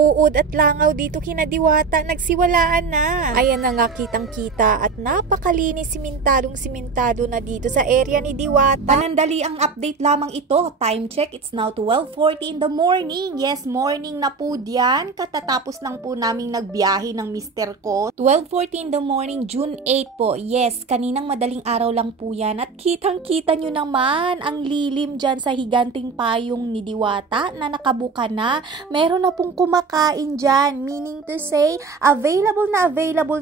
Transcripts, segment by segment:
uod at langaw dito kina Diwata, nagsiwalaan na. Ayan na nga, kitang-kita at napakalinis, simentado na dito sa area ni Diwata. Panandali ang update lamang ito. Time check, it's now 12:40 in the morning. Yes, morning na po diyan. Katatapos lang po naming nagbiyahe ng mister ko. 12:40 in the morning, June 8 po. Yes, kaninang madaling araw lang po yan. At kitang-kita nyo naman ang lilim dyan sa higanting payong ni Diwata na nakabuka na. Meron na pong kumakain dyan. Meaning to say, available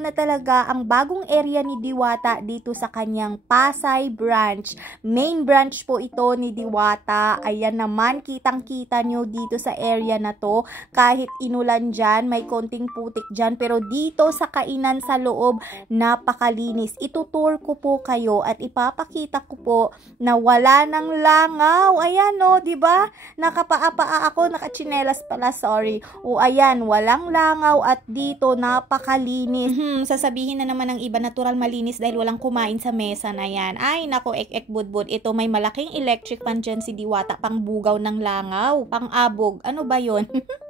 na talaga ang bagong area ni Diwata dito sa kanyang Pasay branch. Main branch po ito ni Diwata. Ayan naman, kitang-kita nyo dito sa area na to. Kahit inulan dyan, may konting putik dyan. Pero dito sa kainan sa loob, napakalinis. Itutour ko po kayo at ipapakita ko po na wala ng langaw. Ayan o, diba? Nakapaa-paa ako, nakachinelas pala, sorry. O ayan, walang langaw at dito napakalinis. Sasabihin na naman ng iba, natural malinis dahil walang kumain sa mesa na yan. Ay, nako, ek budbud. Ito, may malaking electric fan dyan si Diwata, pang bugaw ng langaw, pang abog. Ano ba yon?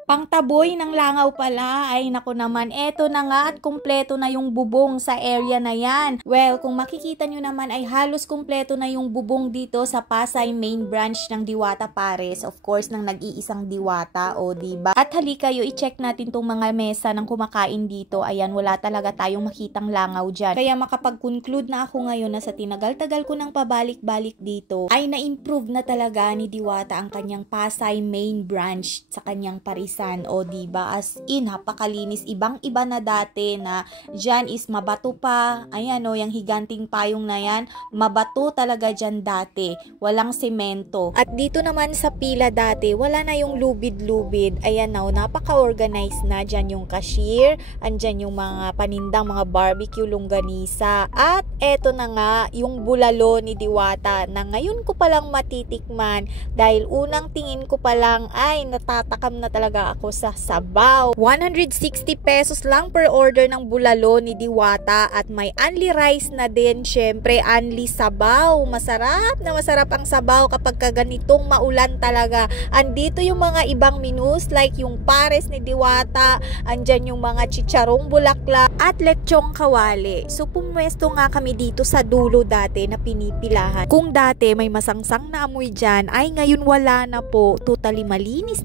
Pangtaboy ng langaw pala. Ay nako naman, eto na nga at kumpleto na yung bubong sa area na yan. Well, kung makikita nyo naman ay halos kumpleto na yung bubong dito sa Pasay main branch ng Diwata Pares. Of course, ng nag-iisang Diwata, o diba? At halika kayo, i-check natin tong mga mesa ng kumakain dito. Ayan, wala talaga tayong makitang langaw dyan. Kaya makapag-conclude na ako ngayon na sa tinagal-tagal ko ng pabalik-balik dito, ay na-improve na talaga ni Diwata ang kanyang Pasay main branch sa kanyang Paris. O diba, as in, napakalinis. Ibang-iba na dati na dyan is mabato pa. Ayan o, yung higanting payong na yan, mabato talaga dyan dati. Walang semento. At dito naman sa pila dati, wala na yung lubid-lubid. Ayan o, napaka-organized na. Dyan yung cashier, andyan yung mga panindang, mga barbecue, longganisa. At eto na nga, yung bulalo ni Diwata na ngayon ko palang matitikman dahil unang tingin ko palang ay natatakam na talaga ako sa sabaw. 160 pesos lang per order ng bulalo ni Diwata at may only rice na din, syempre only sabaw. Masarap na masarap ang sabaw kapag ganitong maulan talaga. Andito yung mga ibang menus like yung pares ni Diwata, andyan yung mga chicharong bulaklak at lechong kawali. So pumwesto nga kami dito sa dulo dati na pinipilahan. Kung dati may masangsang na amoy dyan, ay ngayon wala na po. Totally malinis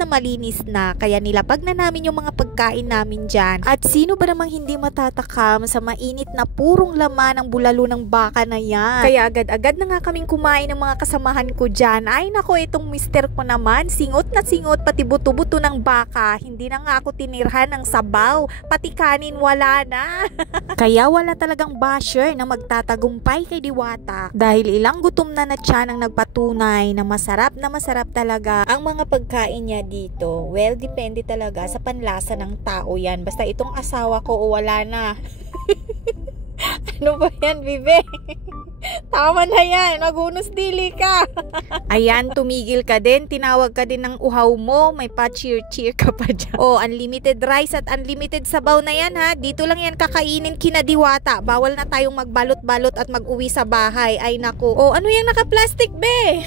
na. Kaya nilapag na namin yung mga pagkain namin dyan. At sino ba namang hindi matatakam sa mainit na purong laman ng bulalo ng baka na yan? Kaya agad-agad na nga kaming kumain ng mga kasamahan ko dyan. Ay nako, itong mister ko naman, singot na singot, pati buto-buto ng baka. Hindi na nga ako tinirhan ng sabaw. Pati kanin wala na. Kaya wala talagang basher na magtatagumpay kay Diwata. Dahil ilang gutom na tiyan ang nagpatunay na masarap talaga ang mga pagkain niya dito. Well, depende talaga sa panlasa ng tao yan. Basta itong asawa ko o wala na. Ano ba yan, bibe? Tama na yan, nagunos dili ka. Ayan, tumigil ka din, tinawag ka din ng uhaw mo, may pa-cheer-cheer ka pa dyan. Oh, unlimited rice at unlimited sabaw na yan ha. Dito lang yan kakainin kina Diwata. Bawal na tayong magbalot-balot at mag-uwi sa bahay. Ay naku. Oh, ano yung naka-plastic be?